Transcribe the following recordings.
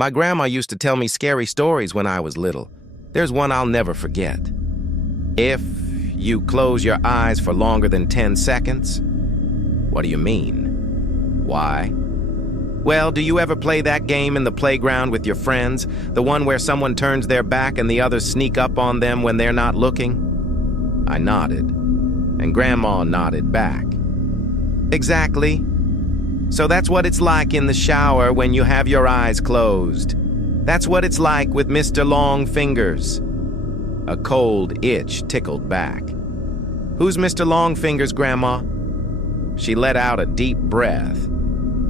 My grandma used to tell me scary stories when I was little. There's one I'll never forget. If you close your eyes for longer than 10 seconds. What do you mean? Why? Well, do you ever play that game in the playground with your friends? The one where someone turns their back and the others sneak up on them when they're not looking? I nodded, and Grandma nodded back. Exactly. So that's what it's like in the shower when you have your eyes closed. That's what it's like with Mr. Longfingers. A cold itch tickled back. Who's Mr. Longfingers, Grandma? She let out a deep breath,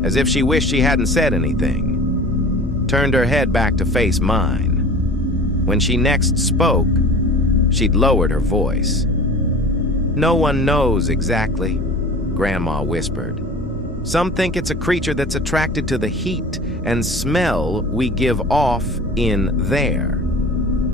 as if she wished she hadn't said anything, turned her head back to face mine. When she next spoke, she'd lowered her voice. No one knows exactly, Grandma whispered. Some think it's a creature that's attracted to the heat and smell we give off in there.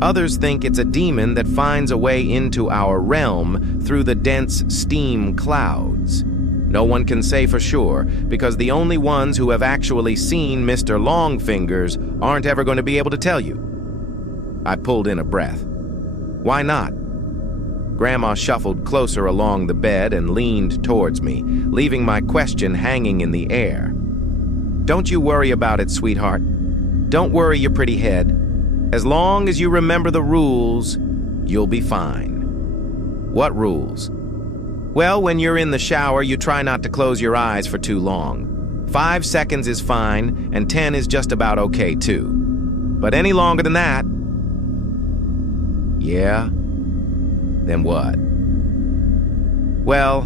Others think it's a demon that finds a way into our realm through the dense steam clouds. No one can say for sure, because the only ones who have actually seen Mr. Longfingers aren't ever going to be able to tell you. I pulled in a breath. Why not? Grandma shuffled closer along the bed and leaned towards me, leaving my question hanging in the air. Don't you worry about it, sweetheart. Don't worry your pretty head. As long as you remember the rules, you'll be fine. What rules? Well, when you're in the shower, you try not to close your eyes for too long. 5 seconds is fine, and 10 is just about okay, too. But any longer than that... Yeah? Then what? Well,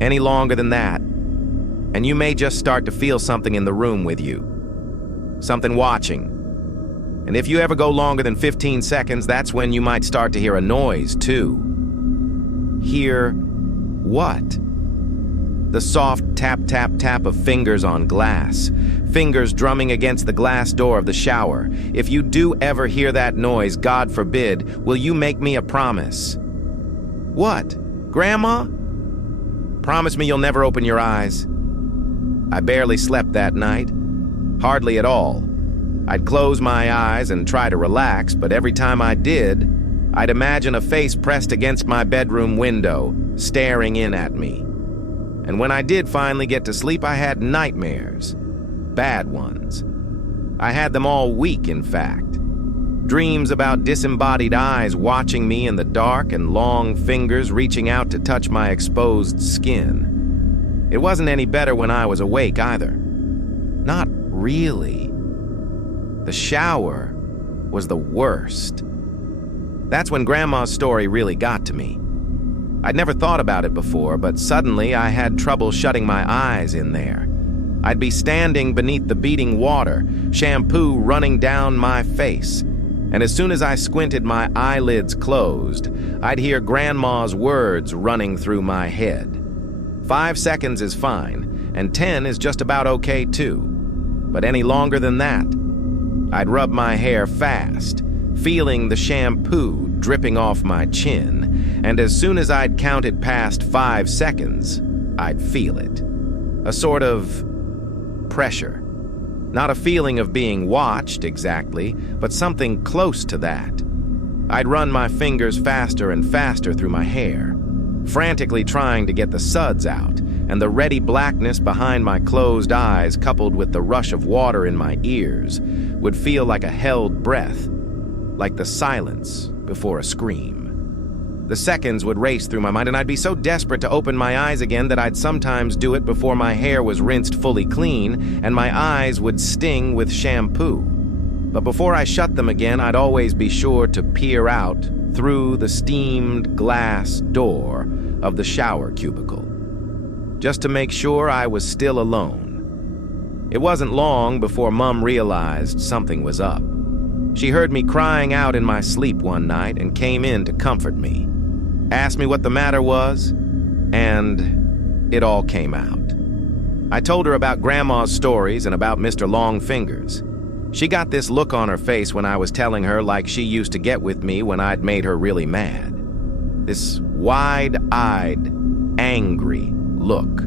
any longer than that, and you may just start to feel something in the room with you. Something watching. And if you ever go longer than 15 seconds, that's when you might start to hear a noise, too. Hear what? The soft tap, tap, tap of fingers on glass. Fingers drumming against the glass door of the shower. If you do ever hear that noise, God forbid, will you make me a promise? What? Grandma? Promise me you'll never open your eyes. I barely slept that night. Hardly at all. I'd close my eyes and try to relax, but every time I did, I'd imagine a face pressed against my bedroom window, staring in at me. And when I did finally get to sleep, I had nightmares. Bad ones. I had them all week, in fact. Dreams about disembodied eyes watching me in the dark and long fingers reaching out to touch my exposed skin. It wasn't any better when I was awake either. Not really. The shower was the worst. That's when Grandma's story really got to me. I'd never thought about it before, but suddenly I had trouble shutting my eyes in there. I'd be standing beneath the beating water, shampoo running down my face, and as soon as I squinted my eyelids closed, I'd hear Grandma's words running through my head. 5 seconds is fine, and 10 is just about okay too. But any longer than that, I'd rub my hair fast, feeling the shampoo dripping off my chin, and as soon as I'd counted past 5 seconds, I'd feel it. A sort of pressure. Not a feeling of being watched, exactly, but something close to that. I'd run my fingers faster and faster through my hair, frantically trying to get the suds out, and the ready blackness behind my closed eyes, coupled with the rush of water in my ears, would feel like a held breath, like the silence before a scream. The seconds would race through my mind, and I'd be so desperate to open my eyes again that I'd sometimes do it before my hair was rinsed fully clean, and my eyes would sting with shampoo. But before I shut them again, I'd always be sure to peer out through the steamed glass door of the shower cubicle, just to make sure I was still alone. It wasn't long before Mom realized something was up. She heard me crying out in my sleep one night and came in to comfort me. Asked me what the matter was, and it all came out. I told her about Grandma's stories and about Mr. Longfingers. She got this look on her face when I was telling her, like she used to get with me when I'd made her really mad. This wide-eyed, angry look.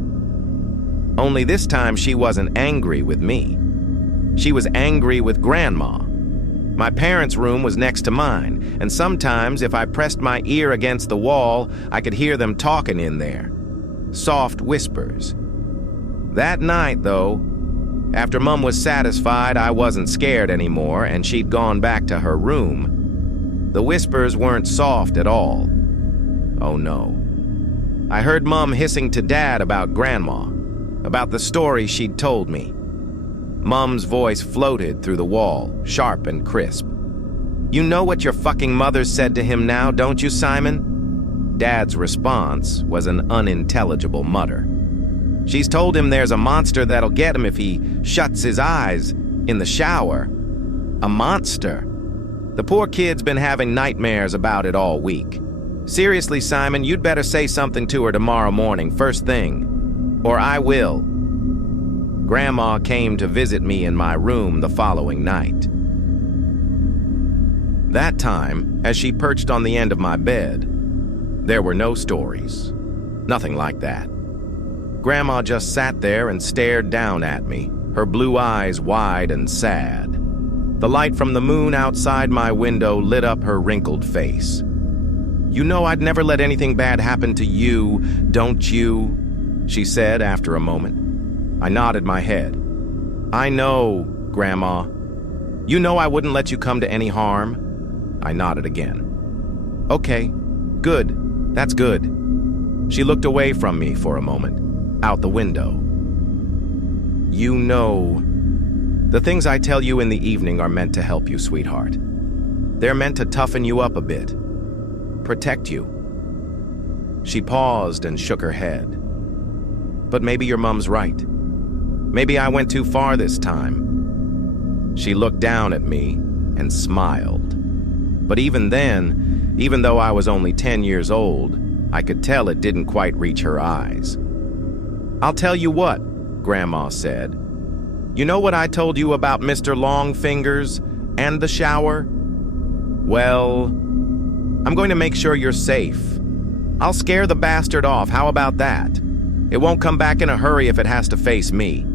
Only this time she wasn't angry with me. She was angry with Grandma. My parents' room was next to mine, and sometimes if I pressed my ear against the wall, I could hear them talking in there. Soft whispers. That night, though, after Mum was satisfied I wasn't scared anymore and she'd gone back to her room, the whispers weren't soft at all. Oh no. I heard Mum hissing to Dad about Grandma, about the story she'd told me. Mum's voice floated through the wall, sharp and crisp. "You know what your fucking mother said to him now, don't you, Simon?" Dad's response was an unintelligible mutter. "She's told him there's a monster that'll get him if he shuts his eyes in the shower." A monster? The poor kid's been having nightmares about it all week. Seriously, Simon, you'd better say something to her tomorrow morning, first thing. Or I will. Grandma came to visit me in my room the following night. That time, as she perched on the end of my bed, there were no stories. Nothing like that. Grandma just sat there and stared down at me, her blue eyes wide and sad. The light from the moon outside my window lit up her wrinkled face. "You know I'd never let anything bad happen to you, don't you?" she said after a moment. I nodded my head. "I know, Grandma. You know I wouldn't let you come to any harm." I nodded again. "Okay, good. That's good." She looked away from me for a moment, out the window. "You know, the things I tell you in the evening are meant to help you, sweetheart. They're meant to toughen you up a bit, protect you." She paused and shook her head. "But maybe your mom's right. Maybe I went too far this time." She looked down at me and smiled. But even then, even though I was only 10 years old, I could tell it didn't quite reach her eyes. "I'll tell you what," Grandma said. "You know what I told you about Mr. Longfingers and the shower? Well, I'm going to make sure you're safe. I'll scare the bastard off, how about that? It won't come back in a hurry if it has to face me."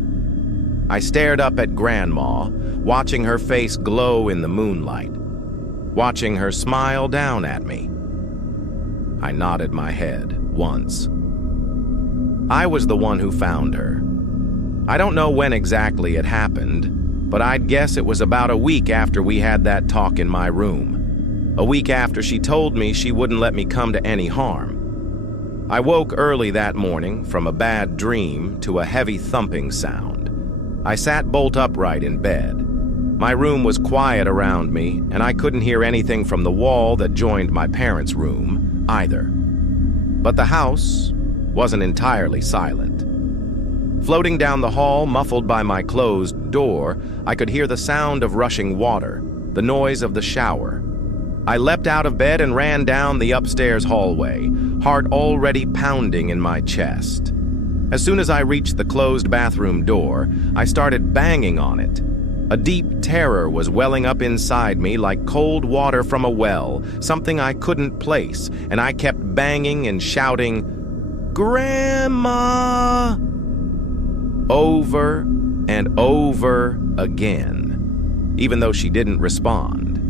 I stared up at Grandma, watching her face glow in the moonlight, watching her smile down at me. I nodded my head once. I was the one who found her. I don't know when exactly it happened, but I'd guess it was about a week after we had that talk in my room. A week after she told me she wouldn't let me come to any harm. I woke early that morning from a bad dream to a heavy thumping sound. I sat bolt upright in bed. My room was quiet around me, and I couldn't hear anything from the wall that joined my parents' room, either. But the house wasn't entirely silent. Floating down the hall, muffled by my closed door, I could hear the sound of rushing water, the noise of the shower. I leapt out of bed and ran down the upstairs hallway, heart already pounding in my chest. As soon as I reached the closed bathroom door, I started banging on it. A deep terror was welling up inside me like cold water from a well, something I couldn't place, and I kept banging and shouting, "Grandma!" over and over again, even though she didn't respond.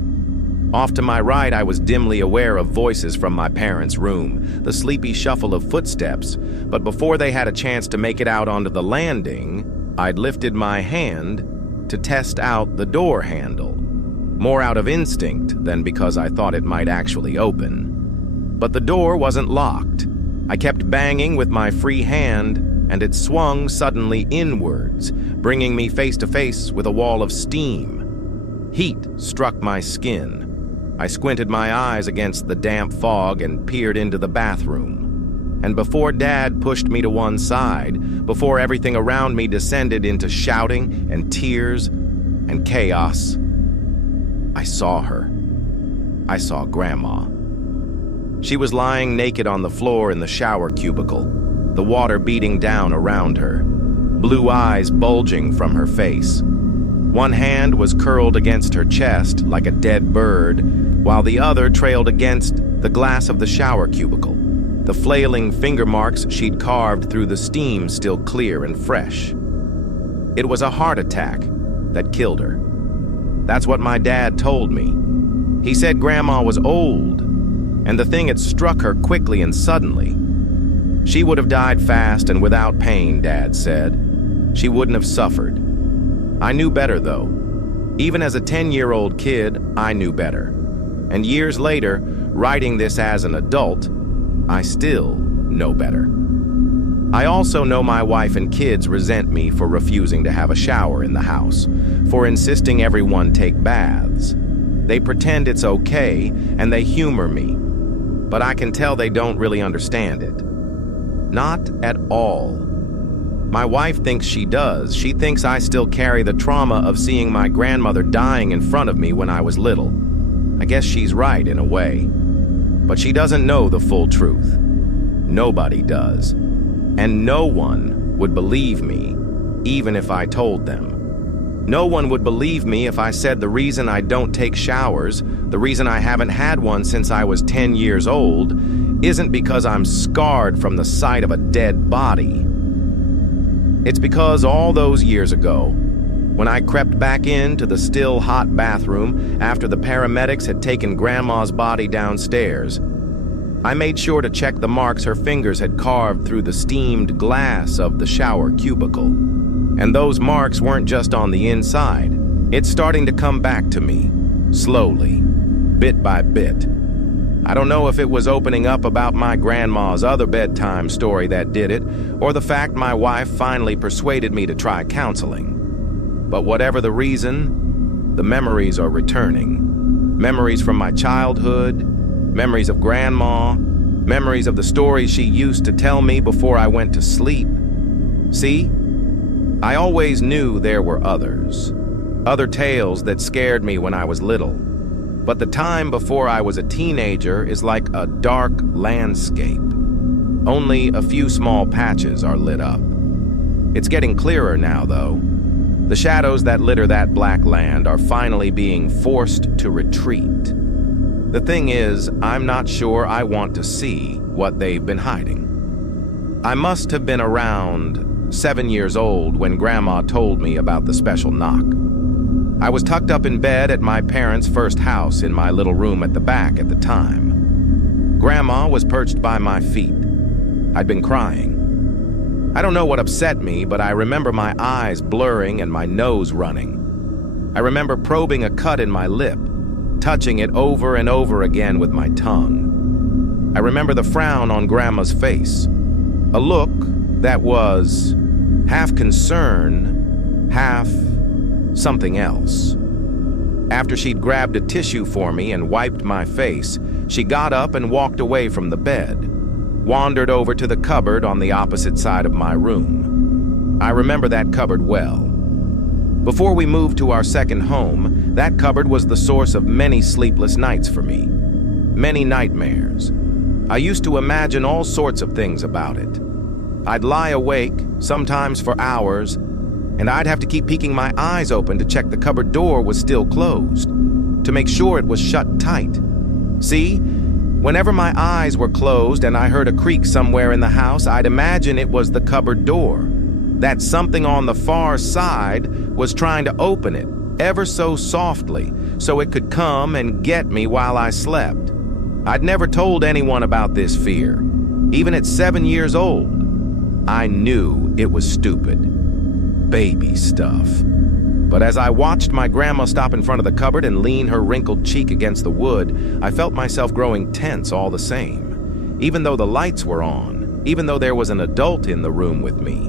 Off to my right, I was dimly aware of voices from my parents' room, the sleepy shuffle of footsteps, but before they had a chance to make it out onto the landing, I'd lifted my hand to test out the door handle, more out of instinct than because I thought it might actually open. But the door wasn't locked. I kept banging with my free hand, and it swung suddenly inwards, bringing me face to face with a wall of steam. Heat struck my skin. I squinted my eyes against the damp fog and peered into the bathroom. And before Dad pushed me to one side, before everything around me descended into shouting and tears and chaos, I saw her. I saw Grandma. She was lying naked on the floor in the shower cubicle, the water beating down around her, blue eyes bulging from her face. One hand was curled against her chest like a dead bird, while the other trailed against the glass of the shower cubicle, the flailing finger marks she'd carved through the steam still clear and fresh. It was a heart attack, that killed her. That's what my dad told me. He said Grandma was old, and the thing had struck her quickly and suddenly. She would have died fast and without pain, Dad said. She wouldn't have suffered. I knew better, though. Even as a 10-year-old kid, I knew better. And years later, writing this as an adult, I still know better. I also know my wife and kids resent me for refusing to have a shower in the house, for insisting everyone take baths. They pretend it's okay, and they humor me. But I can tell they don't really understand it. Not at all. My wife thinks she does. She thinks I still carry the trauma of seeing my grandmother dying in front of me when I was little. I guess she's right in a way. But she doesn't know the full truth. Nobody does. And no one would believe me, even if I told them. No one would believe me if I said the reason I don't take showers, the reason I haven't had one since I was 10 years old, isn't because I'm scarred from the sight of a dead body. It's because all those years ago, when I crept back into the still hot bathroom after the paramedics had taken Grandma's body downstairs, I made sure to check the marks her fingers had carved through the steamed glass of the shower cubicle. And those marks weren't just on the inside. It's starting to come back to me, slowly, bit by bit. I don't know if it was opening up about my grandma's other bedtime story that did it, or the fact my wife finally persuaded me to try counseling. But whatever the reason, the memories are returning. Memories from my childhood, memories of Grandma, memories of the stories she used to tell me before I went to sleep. See? I always knew there were others. Other tales that scared me when I was little. But the time before I was a teenager is like a dark landscape. Only a few small patches are lit up. It's getting clearer now, though. The shadows that litter that black land are finally being forced to retreat. The thing is, I'm not sure I want to see what they've been hiding. I must have been around 7 years old when Grandma told me about the special knock. I was tucked up in bed at my parents' first house in my little room at the back at the time. Grandma was perched by my feet. I'd been crying. I don't know what upset me, but I remember my eyes blurring and my nose running. I remember probing a cut in my lip, touching it over and over again with my tongue. I remember the frown on Grandma's face, a look that was half concern, half something else. After she'd grabbed a tissue for me and wiped my face, she got up and walked away from the bed, wandered over to the cupboard on the opposite side of my room. I remember that cupboard well. Before we moved to our second home, that cupboard was the source of many sleepless nights for me. Many nightmares. I used to imagine all sorts of things about it. I'd lie awake, sometimes for hours, and I'd have to keep peeking my eyes open to check the cupboard door was still closed, to make sure it was shut tight. See? Whenever my eyes were closed and I heard a creak somewhere in the house, I'd imagine it was the cupboard door. That something on the far side was trying to open it, ever so softly, so it could come and get me while I slept. I'd never told anyone about this fear. Even at 7 years old, I knew it was stupid. Baby stuff. But as I watched my grandma stop in front of the cupboard and lean her wrinkled cheek against the wood, I felt myself growing tense all the same. Even though the lights were on, even though there was an adult in the room with me.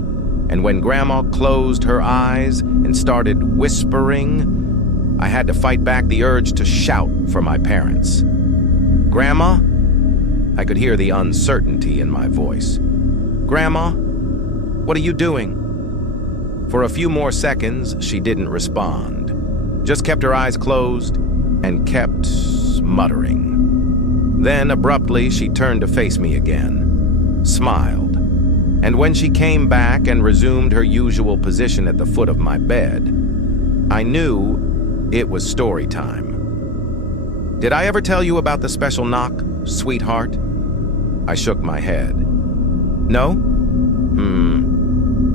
And when Grandma closed her eyes and started whispering, I had to fight back the urge to shout for my parents. Grandma? I could hear the uncertainty in my voice. Grandma, what are you doing? For a few more seconds, she didn't respond. Just kept her eyes closed and kept muttering. Then, abruptly, she turned to face me again, smiled. And when she came back and resumed her usual position at the foot of my bed, I knew it was story time. Did I ever tell you about the special knock, sweetheart? I shook my head. No?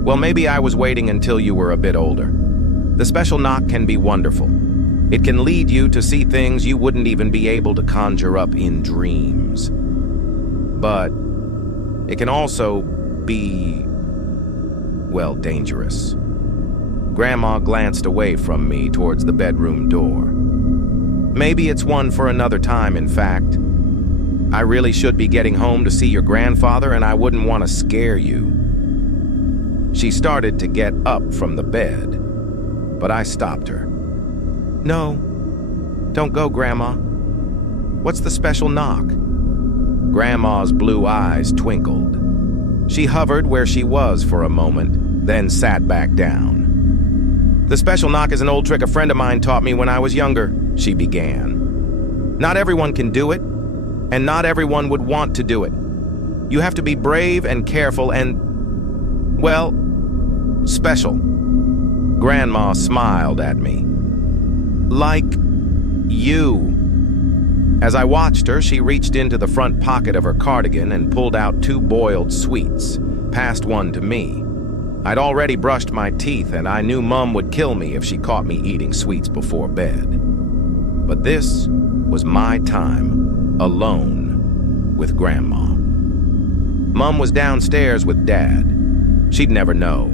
Well, maybe I was waiting until you were a bit older. The special knock can be wonderful. It can lead you to see things you wouldn't even be able to conjure up in dreams. But it can also be, well, dangerous. Grandma glanced away from me towards the bedroom door. Maybe it's one for another time, in fact. I really should be getting home to see your grandfather, and I wouldn't want to scare you. She started to get up from the bed, but I stopped her. No, don't go, Grandma. What's the special knock? Grandma's blue eyes twinkled. She hovered where she was for a moment, then sat back down. The special knock is an old trick a friend of mine taught me when I was younger, she began. Not everyone can do it, and not everyone would want to do it. You have to be brave and careful and, well, special. Grandma smiled at me. Like you. As I watched her, she reached into the front pocket of her cardigan and pulled out 2 boiled sweets, passed one to me. I'd already brushed my teeth, and I knew Mum would kill me if she caught me eating sweets before bed. But this was my time, alone with Grandma. Mum was downstairs with Dad. She'd never know.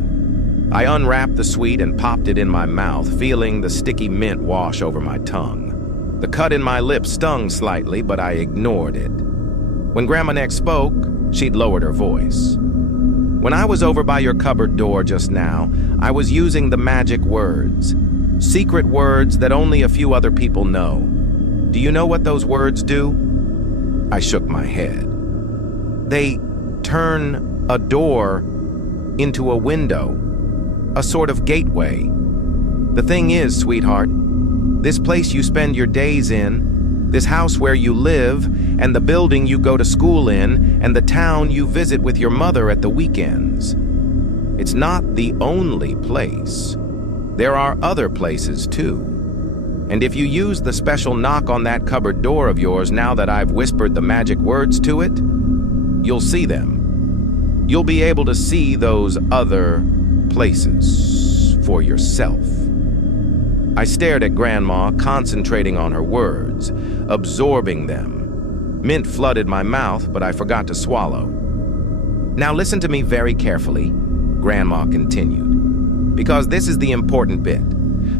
I unwrapped the sweet and popped it in my mouth, feeling the sticky mint wash over my tongue. The cut in my lip stung slightly, but I ignored it. When Grandma next spoke, she'd lowered her voice. When I was over by your cupboard door just now, I was using the magic words. Secret words that only a few other people know. Do you know what those words do? I shook my head. They turn a door into a window, a sort of gateway. The thing is, sweetheart, this place you spend your days in, this house where you live, and the building you go to school in, and the town you visit with your mother at the weekends. It's not the only place. There are other places too. And if you use the special knock on that cupboard door of yours now that I've whispered the magic words to it, you'll see them. You'll be able to see those other places for yourself. I stared at Grandma, concentrating on her words, absorbing them. Mint flooded my mouth, but I forgot to swallow. Now listen to me very carefully, Grandma continued, because this is the important bit.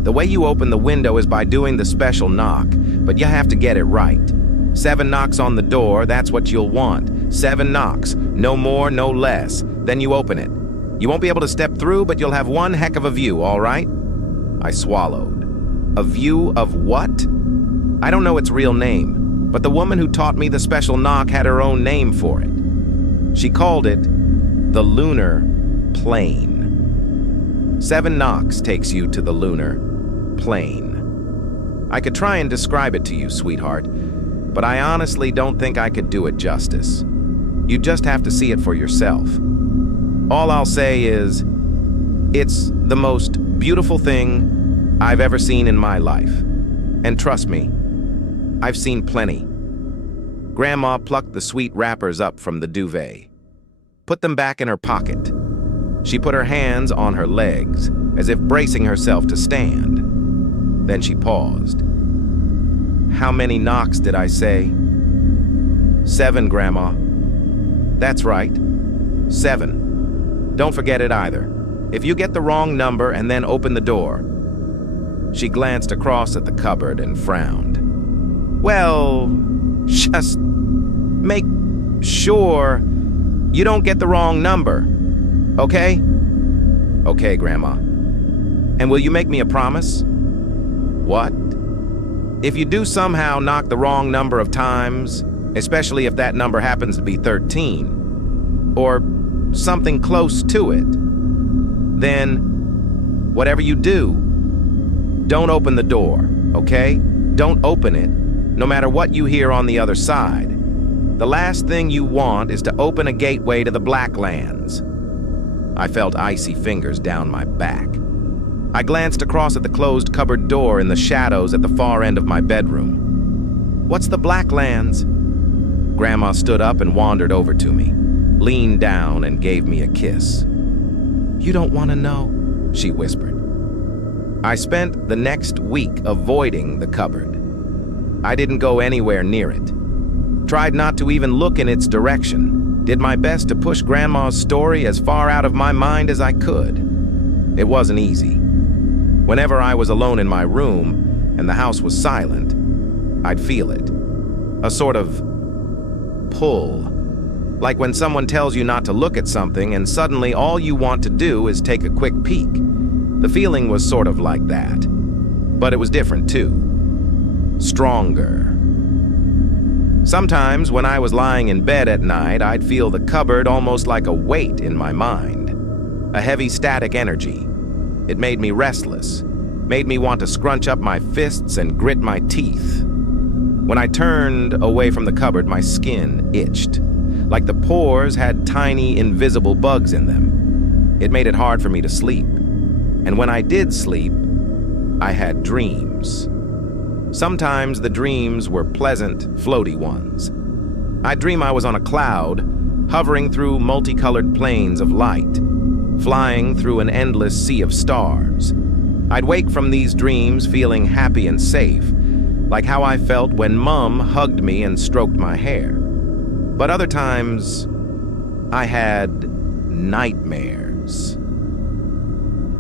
The way you open the window is by doing the special knock, but you have to get it right. 7 knocks on the door, that's what you'll want. 7 knocks, no more, no less. Then you open it. You won't be able to step through, but you'll have one heck of a view, all right? I swallowed. A view of what? I don't know its real name, but the woman who taught me the special knock had her own name for it. She called it the lunar plane. 7 knocks takes you to the lunar plane. I could try and describe it to you, sweetheart, but I honestly don't think I could do it justice. You just have to see it for yourself. All I'll say is, it's the most beautiful thing I've ever seen in my life. And trust me, I've seen plenty. Grandma plucked the sweet wrappers up from the duvet, put them back in her pocket. She put her hands on her legs, as if bracing herself to stand. Then she paused. How many knocks did I say? 7, Grandma. That's right. 7. Don't forget it either. If you get the wrong number and then open the door. She glanced across at the cupboard and frowned. Well, just make sure you don't get the wrong number, okay? Okay, Grandma. And will you make me a promise? What? If you do somehow knock the wrong number of times, especially if that number happens to be 13, or something close to it, then whatever you do, don't open the door, okay? Don't open it, no matter what you hear on the other side. The last thing you want is to open a gateway to the Blacklands. I felt icy fingers down my back. I glanced across at the closed cupboard door in the shadows at the far end of my bedroom. What's the Blacklands? Grandma stood up and wandered over to me, leaned down and gave me a kiss. You don't want to know, she whispered. I spent the next week avoiding the cupboard. I didn't go anywhere near it. Tried not to even look in its direction. Did my best to push Grandma's story as far out of my mind as I could. It wasn't easy. Whenever I was alone in my room and the house was silent, I'd feel it. A sort of pull. Like when someone tells you not to look at something and suddenly all you want to do is take a quick peek. The feeling was sort of like that. But it was different too. Stronger. Sometimes when I was lying in bed at night, I'd feel the cupboard almost like a weight in my mind. A heavy static energy. It made me restless. Made me want to scrunch up my fists and grit my teeth. When I turned away from the cupboard, my skin itched. Like the pores had tiny, invisible bugs in them. It made it hard for me to sleep. And when I did sleep, I had dreams. Sometimes the dreams were pleasant, floaty ones. I'd dream I was on a cloud, hovering through multicolored planes of light, flying through an endless sea of stars. I'd wake from these dreams feeling happy and safe, like how I felt when Mom hugged me and stroked my hair. But other times, I had nightmares.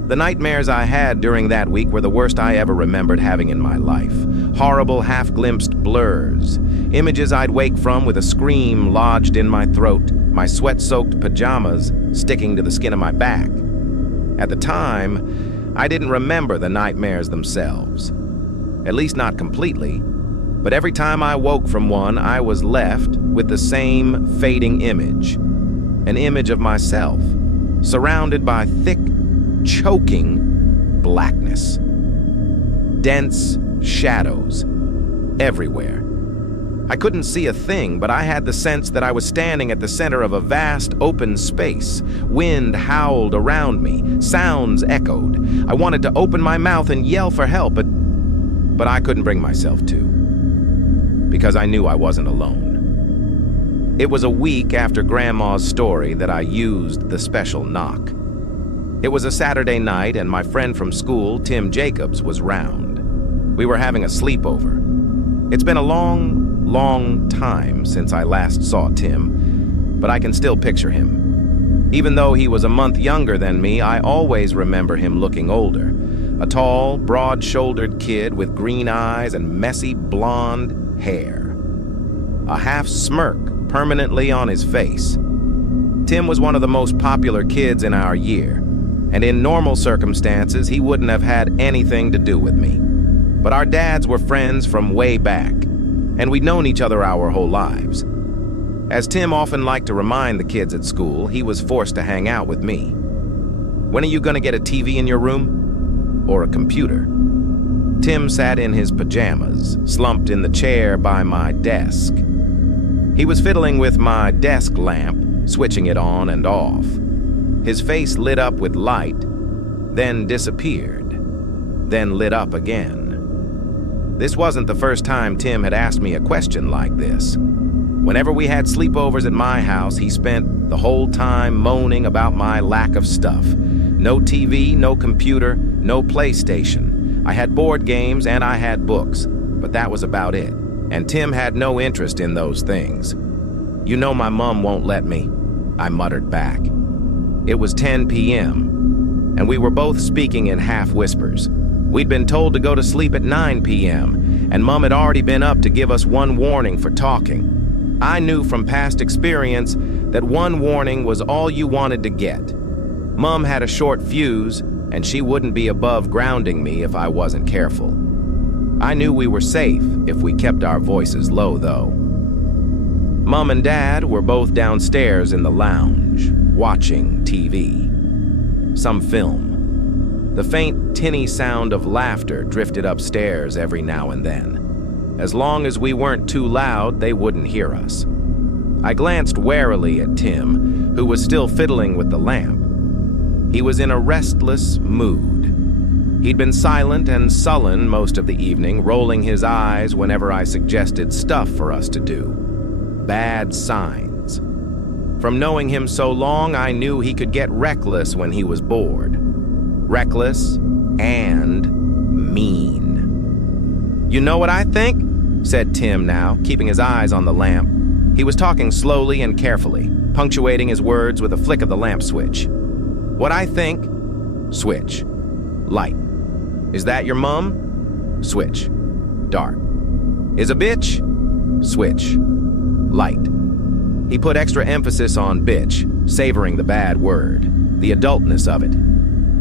The nightmares I had during that week were the worst I ever remembered having in my life. Horrible, half-glimpsed blurs. Images I'd wake from with a scream lodged in my throat, my sweat-soaked pajamas sticking to the skin of my back. At the time, I didn't remember the nightmares themselves. At least not completely. But every time I woke from one, I was left with the same fading image. An image of myself, surrounded by thick, choking blackness. Dense shadows everywhere. I couldn't see a thing, but I had the sense that I was standing at the center of a vast open space. Wind howled around me. Sounds echoed. I wanted to open my mouth and yell for help, but I couldn't bring myself to, because I knew I wasn't alone. It was a week after Grandma's story that I used the special knock. It was a Saturday night, and my friend from school, Tim Jacobs, was round. We were having a sleepover. It's been a long time since I last saw Tim, but I can still picture him. Even though he was a month younger than me, I always remember him looking older. A tall, broad-shouldered kid with green eyes and messy blonde hair. A half smirk permanently on his face. Tim was one of the most popular kids in our year, and in normal circumstances, he wouldn't have had anything to do with me. But our dads were friends from way back, and we'd known each other our whole lives. As Tim often liked to remind the kids at school, he was forced to hang out with me. When are you gonna get a TV in your room? Or a computer? Tim sat in his pajamas, slumped in the chair by my desk. He was fiddling with my desk lamp, switching it on and off. His face lit up with light, then disappeared, then lit up again. This wasn't the first time Tim had asked me a question like this. Whenever we had sleepovers at my house, he spent the whole time moaning about my lack of stuff. No TV, no computer, no PlayStation. I had board games and I had books, but that was about it. And Tim had no interest in those things. You know my mom won't let me, I muttered back. It was 10 p.m., and we were both speaking in half whispers. We'd been told to go to sleep at 9 p.m., and Mom had already been up to give us one warning for talking. I knew from past experience that one warning was all you wanted to get. Mom had a short fuse, and she wouldn't be above grounding me if I wasn't careful. I knew we were safe if we kept our voices low, though. Mom and Dad were both downstairs in the lounge, watching TV. Some film. The faint, tinny sound of laughter drifted upstairs every now and then. As long as we weren't too loud, they wouldn't hear us. I glanced warily at Tim, who was still fiddling with the lamp. He was in a restless mood. He'd been silent and sullen most of the evening, rolling his eyes whenever I suggested stuff for us to do. Bad signs. From knowing him so long, I knew he could get reckless when he was bored. Reckless and mean. "You know what I think?" said Tim now, keeping his eyes on the lamp. He was talking slowly and carefully, punctuating his words with a flick of the lamp switch. "What I think? Switch. Light. Is that your mum? Switch. Dark. Is a bitch? Switch. Light." He put extra emphasis on bitch, savoring the bad word, the adultness of it.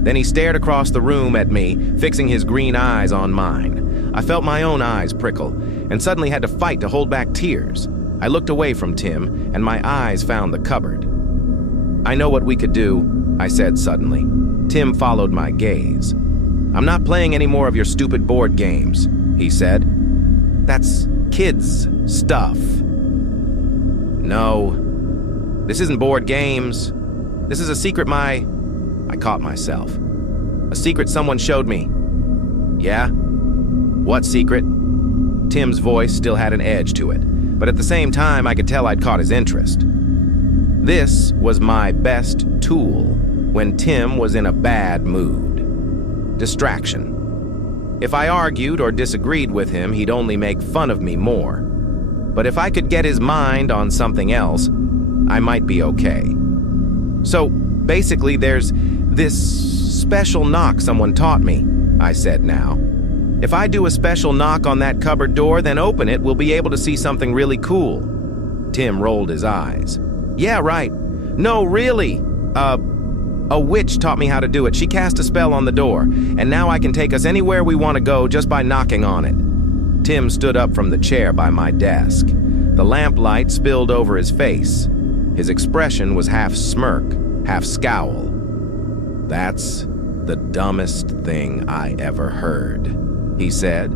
Then he stared across the room at me, fixing his green eyes on mine. I felt my own eyes prickle, and suddenly had to fight to hold back tears. I looked away from Tim, and my eyes found the cupboard. "I know what we could do," I said suddenly. Tim followed my gaze. "I'm not playing any more of your stupid board games," he said. "That's kids' stuff." "No, this isn't board games. This is a secret I caught myself. "A secret someone showed me." "Yeah? What secret?" Tim's voice still had an edge to it, but at the same time I could tell I'd caught his interest. This was my best tool when Tim was in a bad mood. Distraction. If I argued or disagreed with him, he'd only make fun of me more. But if I could get his mind on something else, I might be okay. "So, basically there's this special knock someone taught me," I said now. "If I do a special knock on that cupboard door, then open it, we'll be able to see something really cool." Tim rolled his eyes. "Yeah, right. No, really. A witch taught me how to do it. She cast a spell on the door, and now I can take us anywhere we want to go just by knocking on it." Tim stood up from the chair by my desk. The lamplight spilled over his face. His expression was half smirk, half scowl. "That's the dumbest thing I ever heard," he said.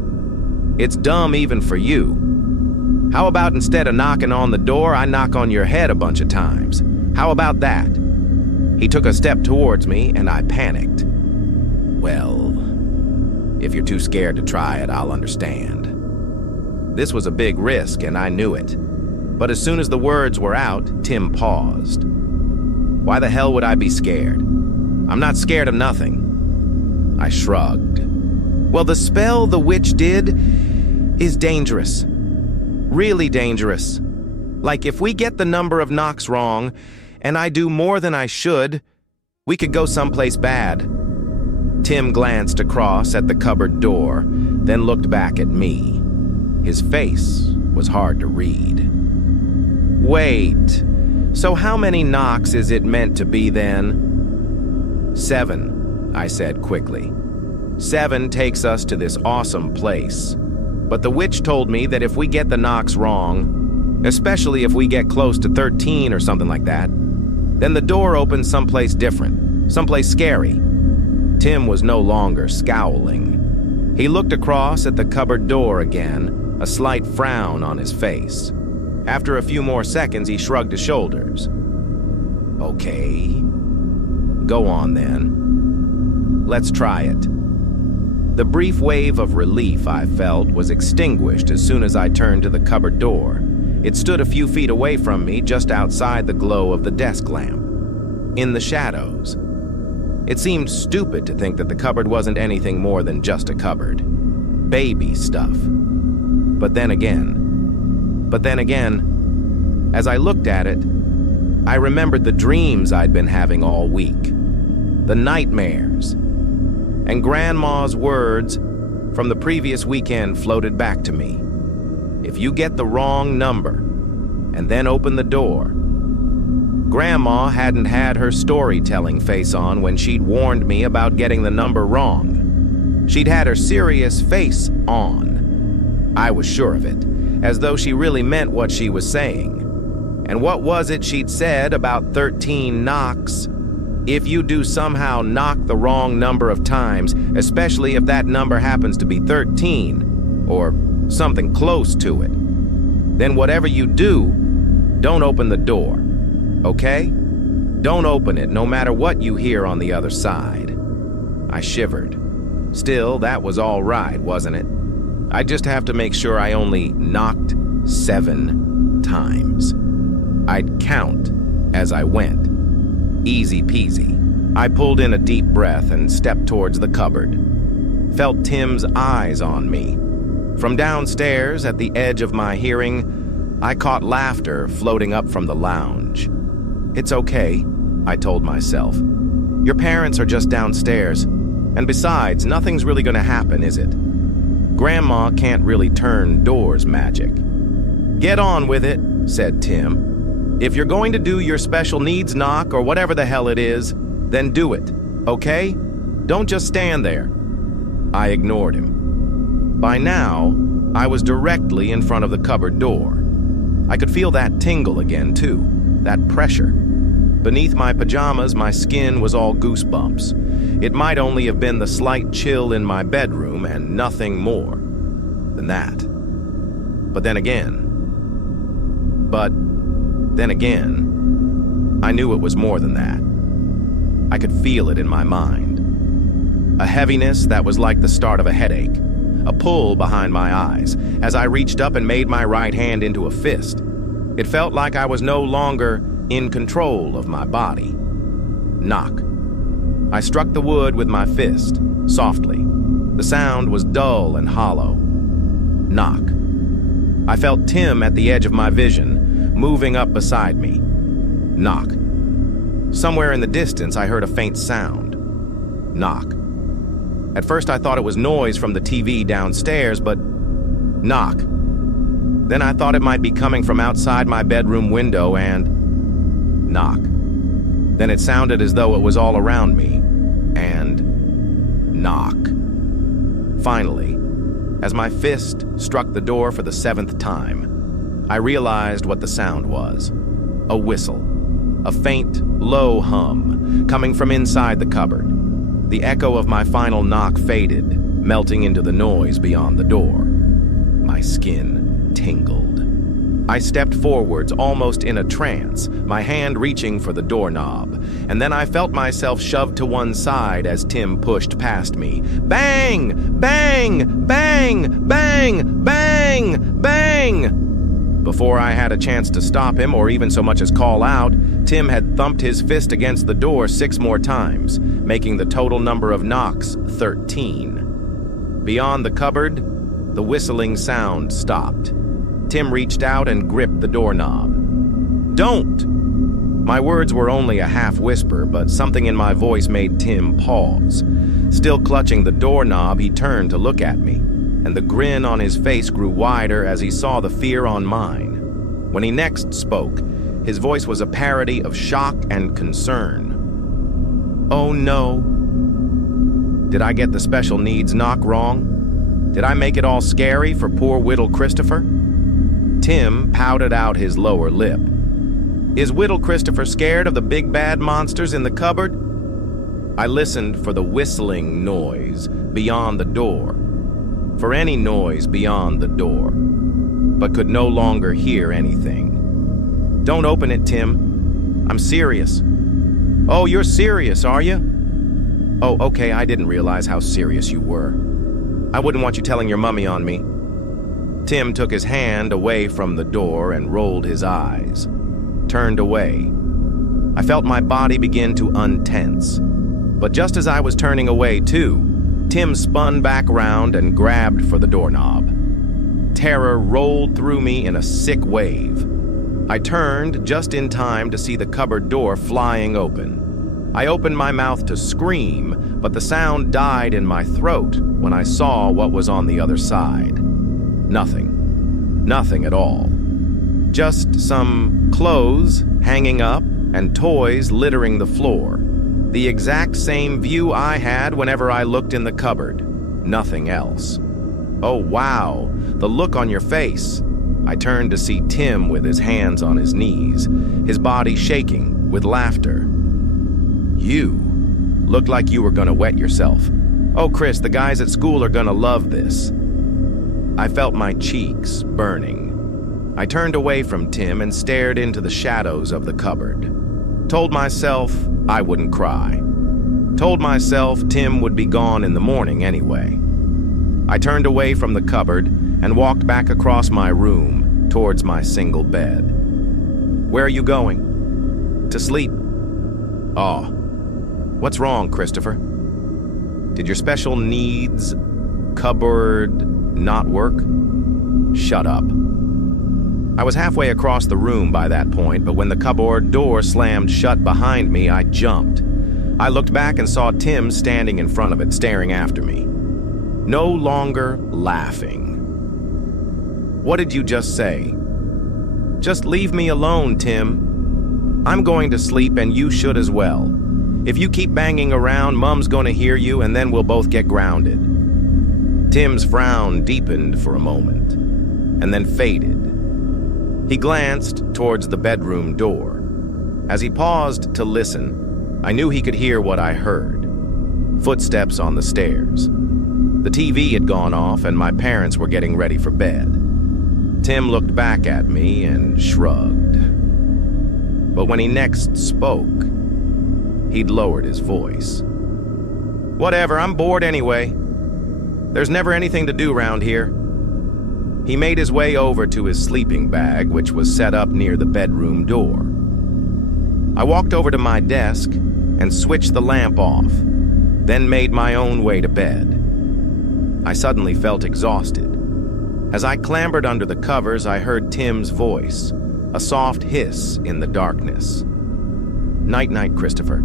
"It's dumb even for you. How about instead of knocking on the door, I knock on your head a bunch of times? How about that?" He took a step towards me, and I panicked. "Well, if you're too scared to try it, I'll understand." This was a big risk, and I knew it. But as soon as the words were out, Tim paused. "Why the hell would I be scared? I'm not scared of nothing." I shrugged. "Well, the spell the witch did is dangerous. Really dangerous. Like, if we get the number of knocks wrong, and I do more than I should, we could go someplace bad." Tim glanced across at the cupboard door, then looked back at me. His face was hard to read. "Wait, so how many knocks is it meant to be then?" "7, I said quickly. 7 takes us to this awesome place. But the witch told me that if we get the knocks wrong, especially if we get close to 13 or something like that, then the door opens someplace different, someplace scary." Tim was no longer scowling. He looked across at the cupboard door again, a slight frown on his face. After a few more seconds, he shrugged his shoulders. "Okay. Go on then. Let's try it." The brief wave of relief I felt was extinguished as soon as I turned to the cupboard door. It stood a few feet away from me, just outside the glow of the desk lamp. In the shadows. It seemed stupid to think that the cupboard wasn't anything more than just a cupboard. Baby stuff. But then again, as I looked at it, I remembered the dreams I'd been having all week. The nightmares. And Grandma's words from the previous weekend floated back to me. If you get the wrong number, and then open the door. Grandma hadn't had her storytelling face on when she'd warned me about getting the number wrong. She'd had her serious face on. I was sure of it, as though she really meant what she was saying. And what was it she'd said about 13 knocks? If you do somehow knock the wrong number of times, especially if that number happens to be 13, or something close to it, then whatever you do, don't open the door, okay? Don't open it, no matter what you hear on the other side. I shivered. Still, that was all right, wasn't it? I'd just have to make sure I only knocked 7 times. I'd count as I went. Easy peasy. I pulled in a deep breath and stepped towards the cupboard. Felt Tim's eyes on me. From downstairs, at the edge of my hearing, I caught laughter floating up from the lounge. "It's okay," I told myself. "Your parents are just downstairs. And besides, nothing's really gonna happen, is it? Grandma can't really turn doors magic." "Get on with it," said Tim. "If you're going to do your special needs knock or whatever the hell it is, then do it, okay? Don't just stand there." I ignored him. By now, I was directly in front of the cupboard door. I could feel that tingle again, too, that pressure. Beneath my pajamas, my skin was all goosebumps. It might only have been the slight chill in my bedroom and nothing more than that. But then again, I knew it was more than that. I could feel it in my mind. A heaviness that was like the start of a headache, a pull behind my eyes as I reached up and made my right hand into a fist. It felt like I was no longer in control of my body. Knock. I struck the wood with my fist, softly. The sound was dull and hollow. Knock. I felt Tim at the edge of my vision, moving up beside me. Knock. Somewhere in the distance, I heard a faint sound. Knock. At first, I thought it was noise from the TV downstairs, but knock. Then I thought it might be coming from outside my bedroom window and knock. Then it sounded as though it was all around me and knock. Finally, as my fist struck the door for the 7th time, I realized what the sound was. A whistle. A faint, low hum coming from inside the cupboard. The echo of my final knock faded, melting into the noise beyond the door. My skin tingled. I stepped forwards, almost in a trance, my hand reaching for the doorknob, and then I felt myself shoved to one side as Tim pushed past me. Bang! Bang! Bang! Bang! Bang! Bang! Before I had a chance to stop him or even so much as call out, Tim had thumped his fist against the door 6 more times, making the total number of knocks 13. Beyond the cupboard, the whistling sound stopped. Tim reached out and gripped the doorknob. "Don't!" My words were only a half whisper, but something in my voice made Tim pause. Still clutching the doorknob, he turned to look at me, and the grin on his face grew wider as he saw the fear on mine. When he next spoke, his voice was a parody of shock and concern. "Oh no. Did I get the special needs knock wrong? Did I make it all scary for poor Whittle Christopher?" Tim pouted out his lower lip. "Is Whittle Christopher scared of the big bad monsters in the cupboard?" I listened for the whistling noise beyond the door, for any noise beyond the door, but could no longer hear anything. "Don't open it, Tim. I'm serious." "Oh, you're serious, are you?" "Oh, okay, I didn't realize how serious you were. I wouldn't want you telling your mummy on me." Tim took his hand away from the door and rolled his eyes, turned away. I felt my body begin to untense. But just as I was turning away too, Tim spun back round and grabbed for the doorknob. Terror rolled through me in a sick wave. I turned just in time to see the cupboard door flying open. I opened my mouth to scream, but the sound died in my throat when I saw what was on the other side. Nothing. Nothing at all. Just some clothes hanging up and toys littering the floor. The exact same view I had whenever I looked in the cupboard. Nothing else. "Oh, wow, the look on your face." I turned to see Tim with his hands on his knees, his body shaking with laughter. "You looked like you were gonna wet yourself. Oh, Chris, the guys at school are gonna love this." I felt my cheeks burning. I turned away from Tim and stared into the shadows of the cupboard. Told myself I wouldn't cry. Told myself Tim would be gone in the morning anyway. I turned away from the cupboard and walked back across my room towards my single bed. "Where are you going?" "To sleep." "Oh, What's wrong, Christopher? Did your special needs cupboard not work? Shut up. I was halfway across the room by that point, but when the cupboard door slammed shut behind me, I jumped. I looked back and saw Tim standing in front of it, staring after me. No longer laughing. What did you just say? Just leave me alone, Tim. I'm going to sleep and you should as well. If you keep banging around, Mum's going to hear you and then we'll both get grounded. Tim's frown deepened for a moment and then faded. He glanced towards the bedroom door. As he paused to listen, I knew he could hear what I heard. Footsteps on the stairs. The TV had gone off and my parents were getting ready for bed. Tim looked back at me and shrugged. But when he next spoke, he'd lowered his voice. Whatever, I'm bored anyway. There's never anything to do round here. He made his way over to his sleeping bag, which was set up near the bedroom door. I walked over to my desk and switched the lamp off, then made my own way to bed. I suddenly felt exhausted. As I clambered under the covers, I heard Tim's voice, a soft hiss in the darkness. Night-night, Christopher.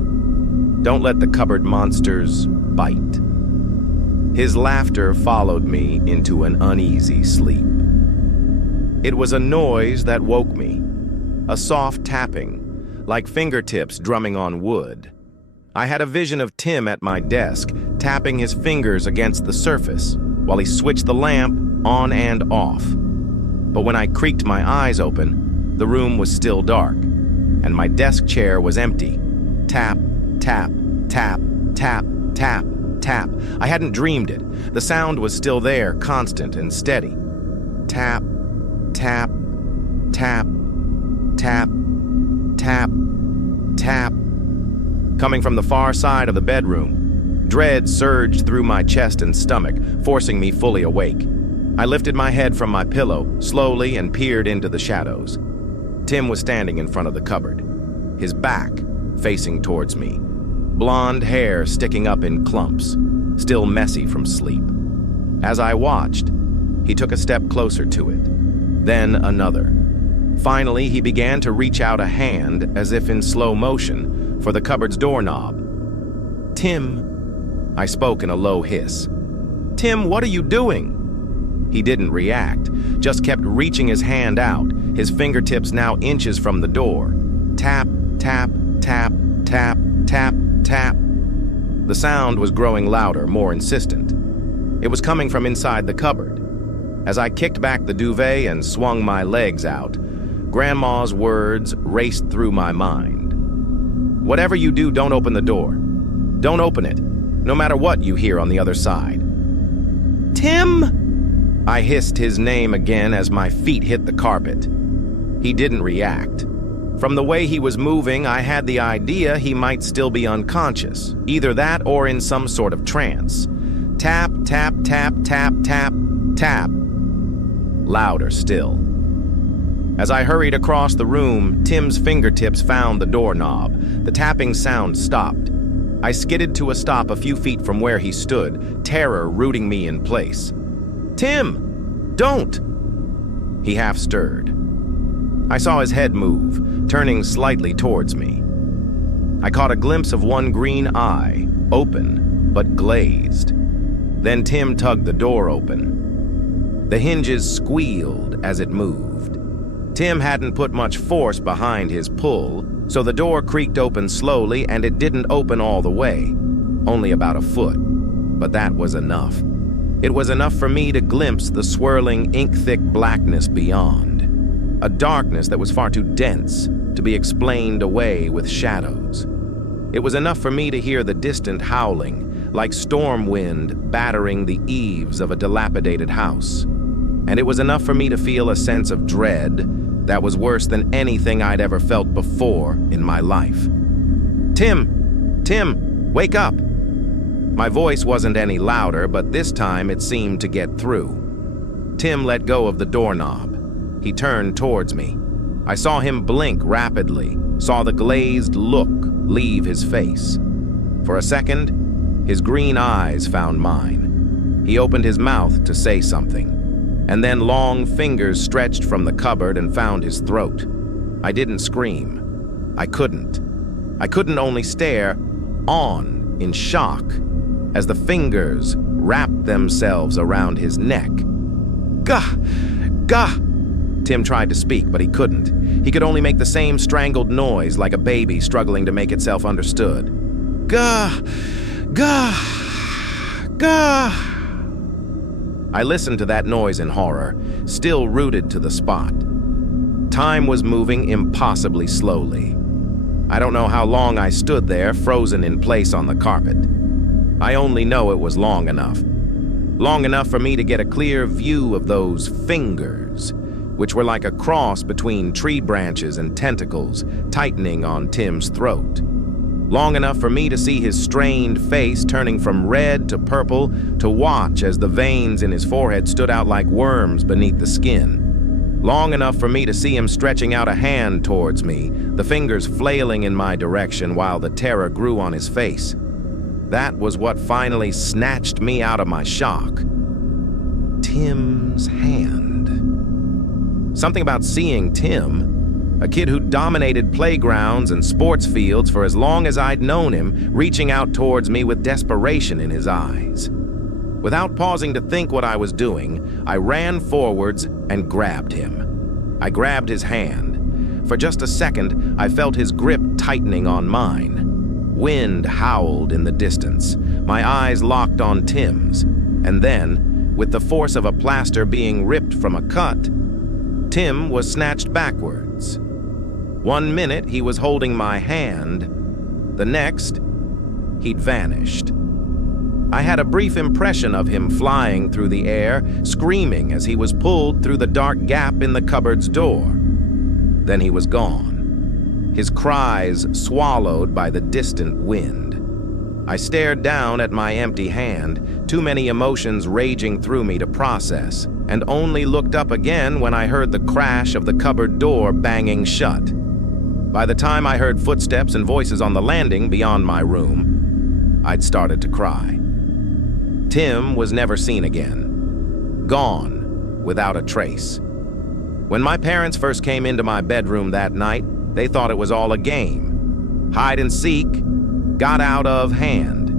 Don't let the cupboard monsters bite. His laughter followed me into an uneasy sleep. It was a noise that woke me, a soft tapping, like fingertips drumming on wood. I had a vision of Tim at my desk, tapping his fingers against the surface while he switched the lamp on and off. But when I creaked my eyes open, the room was still dark, and my desk chair was empty. Tap, tap, tap, tap, tap, tap. I hadn't dreamed it. The sound was still there, constant and steady. Tap, tap, tap, tap, tap, tap. Coming from the far side of the bedroom, dread surged through my chest and stomach, forcing me fully awake. I lifted my head from my pillow, slowly, and peered into the shadows. Tim was standing in front of the cupboard, his back facing towards me, blonde hair sticking up in clumps, still messy from sleep. As I watched, he took a step closer to it, then another. Finally, he began to reach out a hand, as if in slow motion, for the cupboard's doorknob. Tim, I spoke in a low hiss. Tim, what are you doing? He didn't react, just kept reaching his hand out, his fingertips now inches from the door. Tap, tap, tap, tap, tap, tap. The sound was growing louder, more insistent. It was coming from inside the cupboard. As I kicked back the duvet and swung my legs out, Grandma's words raced through my mind. Whatever you do, don't open the door. Don't open it, no matter what you hear on the other side. Tim! I hissed his name again as my feet hit the carpet. He didn't react. From the way he was moving, I had the idea he might still be unconscious, either that or in some sort of trance. Tap, tap, tap, tap, tap, tap. Louder still. As I hurried across the room, Tim's fingertips found the doorknob. The tapping sound stopped. I skidded to a stop a few feet from where he stood, terror rooting me in place. Tim! Don't! He half stirred. I saw his head move, turning slightly towards me. I caught a glimpse of one green eye, open but glazed. Then Tim tugged the door open. The hinges squealed as it moved. Tim hadn't put much force behind his pull, so the door creaked open slowly and it didn't open all the way, only about a foot. But that was enough. It was enough for me to glimpse the swirling, ink-thick blackness beyond. A darkness that was far too dense to be explained away with shadows. It was enough for me to hear the distant howling, like storm wind battering the eaves of a dilapidated house. And it was enough for me to feel a sense of dread that was worse than anything I'd ever felt before in my life. Tim! Tim! Wake up! My voice wasn't any louder, but this time it seemed to get through. Tim let go of the doorknob. He turned towards me. I saw him blink rapidly, saw the glazed look leave his face. For a second, his green eyes found mine. He opened his mouth to say something, and then long fingers stretched from the cupboard and found his throat. I didn't scream. I couldn't. I couldn't only stare on in shock as the fingers wrapped themselves around his neck. Gah! Gah! Tim tried to speak, but he couldn't. He could only make the same strangled noise like a baby struggling to make itself understood. Gah! Gah! Gah! I listened to that noise in horror, still rooted to the spot. Time was moving impossibly slowly. I don't know how long I stood there, frozen in place on the carpet. I only know it was long enough. Long enough for me to get a clear view of those fingers, which were like a cross between tree branches and tentacles, tightening on Tim's throat. Long enough for me to see his strained face turning from red to purple, to watch as the veins in his forehead stood out like worms beneath the skin. Long enough for me to see him stretching out a hand towards me, the fingers flailing in my direction while the terror grew on his face. That was what finally snatched me out of my shock. Tim's hand. Something about seeing Tim, a kid who dominated playgrounds and sports fields for as long as I'd known him, reaching out towards me with desperation in his eyes. Without pausing to think what I was doing, I ran forwards and grabbed him. I grabbed his hand. For just a second, I felt his grip tightening on mine. Wind howled in the distance. My eyes locked on Tim's. And then, with the force of a plaster being ripped from a cut, Tim was snatched backwards. 1 minute, he was holding my hand. The next, he'd vanished. I had a brief impression of him flying through the air, screaming as he was pulled through the dark gap in the cupboard's door. Then he was gone, his cries swallowed by the distant wind. I stared down at my empty hand, too many emotions raging through me to process, and only looked up again when I heard the crash of the cupboard door banging shut. By the time I heard footsteps and voices on the landing beyond my room, I'd started to cry. Tim was never seen again. Gone, without a trace. When my parents first came into my bedroom that night, they thought it was all a game. Hide and seek got out of hand.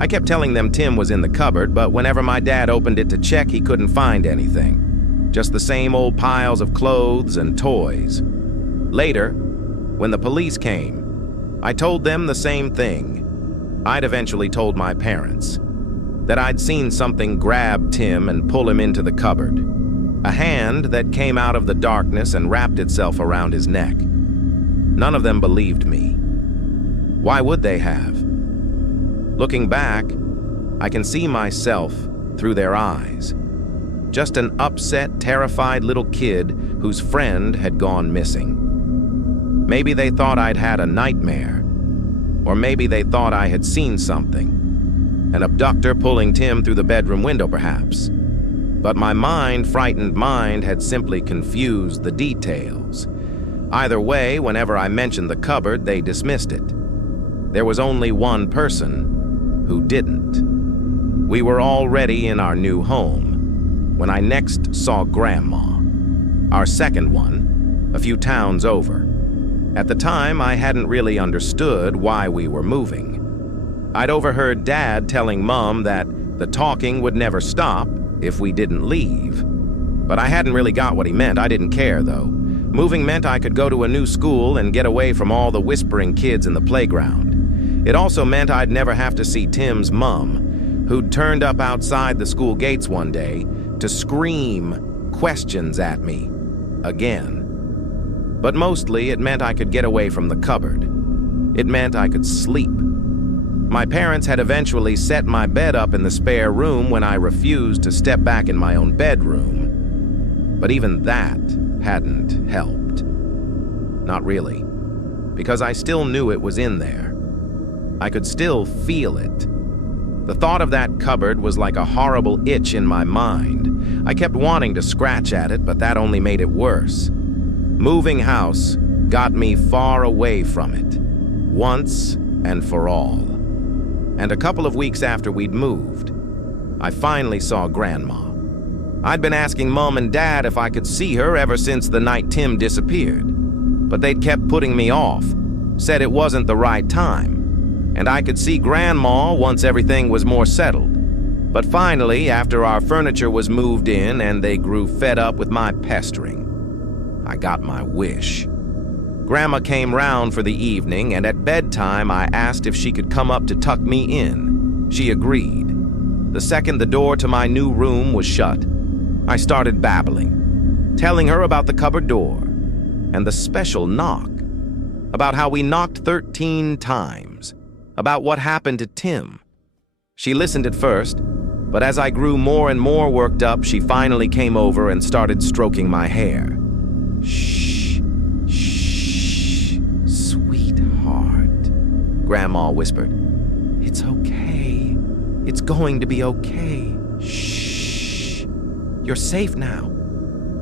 I kept telling them Tim was in the cupboard, but whenever my dad opened it to check, he couldn't find anything. Just the same old piles of clothes and toys. Later, when the police came, I told them the same thing. I'd eventually told my parents that I'd seen something grab Tim and pull him into the cupboard. A hand that came out of the darkness and wrapped itself around his neck. None of them believed me. Why would they have? Looking back, I can see myself through their eyes. Just an upset, terrified little kid whose friend had gone missing. Maybe they thought I'd had a nightmare, or maybe they thought I had seen something. An abductor pulling Tim through the bedroom window, perhaps. But my frightened mind, had simply confused the details. Either way, whenever I mentioned the cupboard, they dismissed it. There was only one person who didn't. We were already in our new home when I next saw Grandma, our second one, a few towns over. At the time, I hadn't really understood why we were moving. I'd overheard Dad telling Mom that the talking would never stop if we didn't leave. But I hadn't really got what he meant. I didn't care, though. Moving meant I could go to a new school and get away from all the whispering kids in the playground. It also meant I'd never have to see Tim's mom, who'd turned up outside the school gates one day to scream questions at me again. But mostly, it meant I could get away from the cupboard. It meant I could sleep. My parents had eventually set my bed up in the spare room when I refused to step back in my own bedroom. But even that hadn't helped. Not really, because I still knew it was in there. I could still feel it. The thought of that cupboard was like a horrible itch in my mind. I kept wanting to scratch at it, but that only made it worse. Moving house got me far away from it, once and for all. And a couple of weeks after we'd moved, I finally saw Grandma. I'd been asking Mom and Dad if I could see her ever since the night Tim disappeared, but they'd kept putting me off, said it wasn't the right time, and I could see Grandma once everything was more settled. But finally, after our furniture was moved in and they grew fed up with my pestering, I got my wish. Grandma came round for the evening, and at bedtime I asked if she could come up to tuck me in. She agreed. The second the door to my new room was shut, I started babbling, telling her about the cupboard door and the special knock, about how we knocked 13 times, about what happened to Tim. She listened at first, but as I grew more and more worked up, she finally came over and started stroking my hair. Shh, shh, sweetheart, Grandma whispered. It's okay. It's going to be okay. Shh. You're safe now.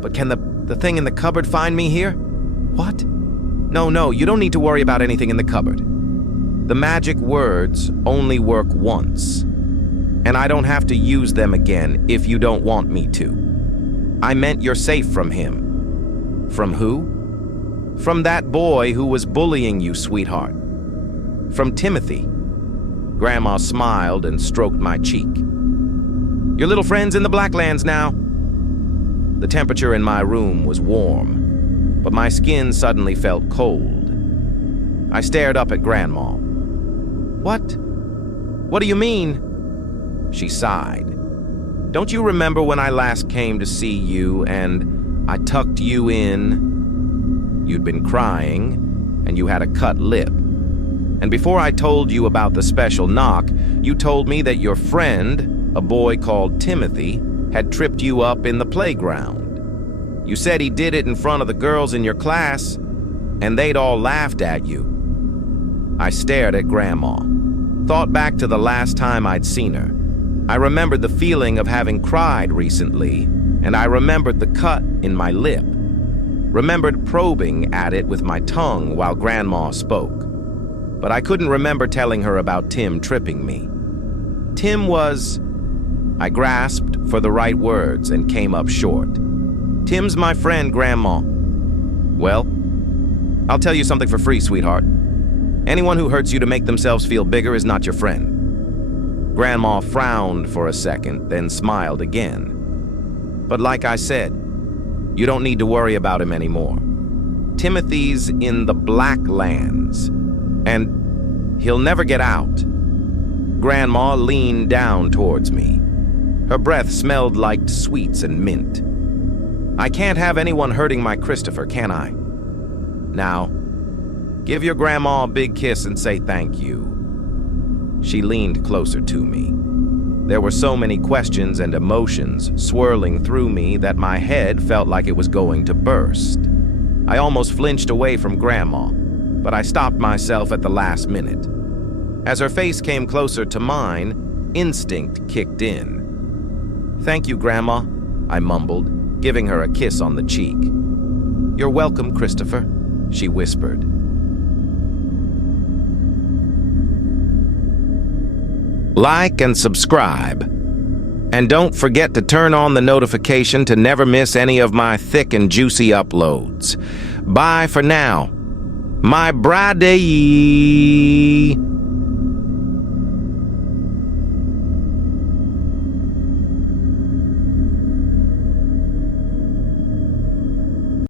But can the thing in the cupboard find me here? What? No, you don't need to worry about anything in the cupboard. The magic words only work once, and I don't have to use them again if you don't want me to. I meant you're safe from him. From who? From that boy who was bullying you, sweetheart. From Timothy. Grandma smiled and stroked my cheek. Your little friend's in the Blacklands now. The temperature in my room was warm, but my skin suddenly felt cold. I stared up at Grandma. What? What do you mean? She sighed. Don't you remember when I last came to see you and I tucked you in? You'd been crying and you had a cut lip. And before I told you about the special knock, you told me that your friend, a boy called Timothy, had tripped you up in the playground. You said he did it in front of the girls in your class, and they'd all laughed at you. I stared at Grandma, thought back to the last time I'd seen her. I remembered the feeling of having cried recently, and I remembered the cut in my lip. Remembered probing at it with my tongue while Grandma spoke. But I couldn't remember telling her about Tim tripping me. Tim was... I grasped for the right words and came up short. Tim's my friend, Grandma. Well, I'll tell you something for free, sweetheart. Anyone who hurts you to make themselves feel bigger is not your friend. Grandma frowned for a second, then smiled again. But like I said, you don't need to worry about him anymore. Timothy's in the Blacklands, and he'll never get out. Grandma leaned down towards me. Her breath smelled like sweets and mint. I can't have anyone hurting my Christopher, can I? Now, give your grandma a big kiss and say thank you. She leaned closer to me. There were so many questions and emotions swirling through me that my head felt like it was going to burst. I almost flinched away from Grandma, but I stopped myself at the last minute. As her face came closer to mine, instinct kicked in. Thank you, Grandma, I mumbled, giving her a kiss on the cheek. You're welcome, Christopher, she whispered. Like and subscribe. And don't forget to turn on the notification to never miss any of my thick and juicy uploads. Bye for now. My bride.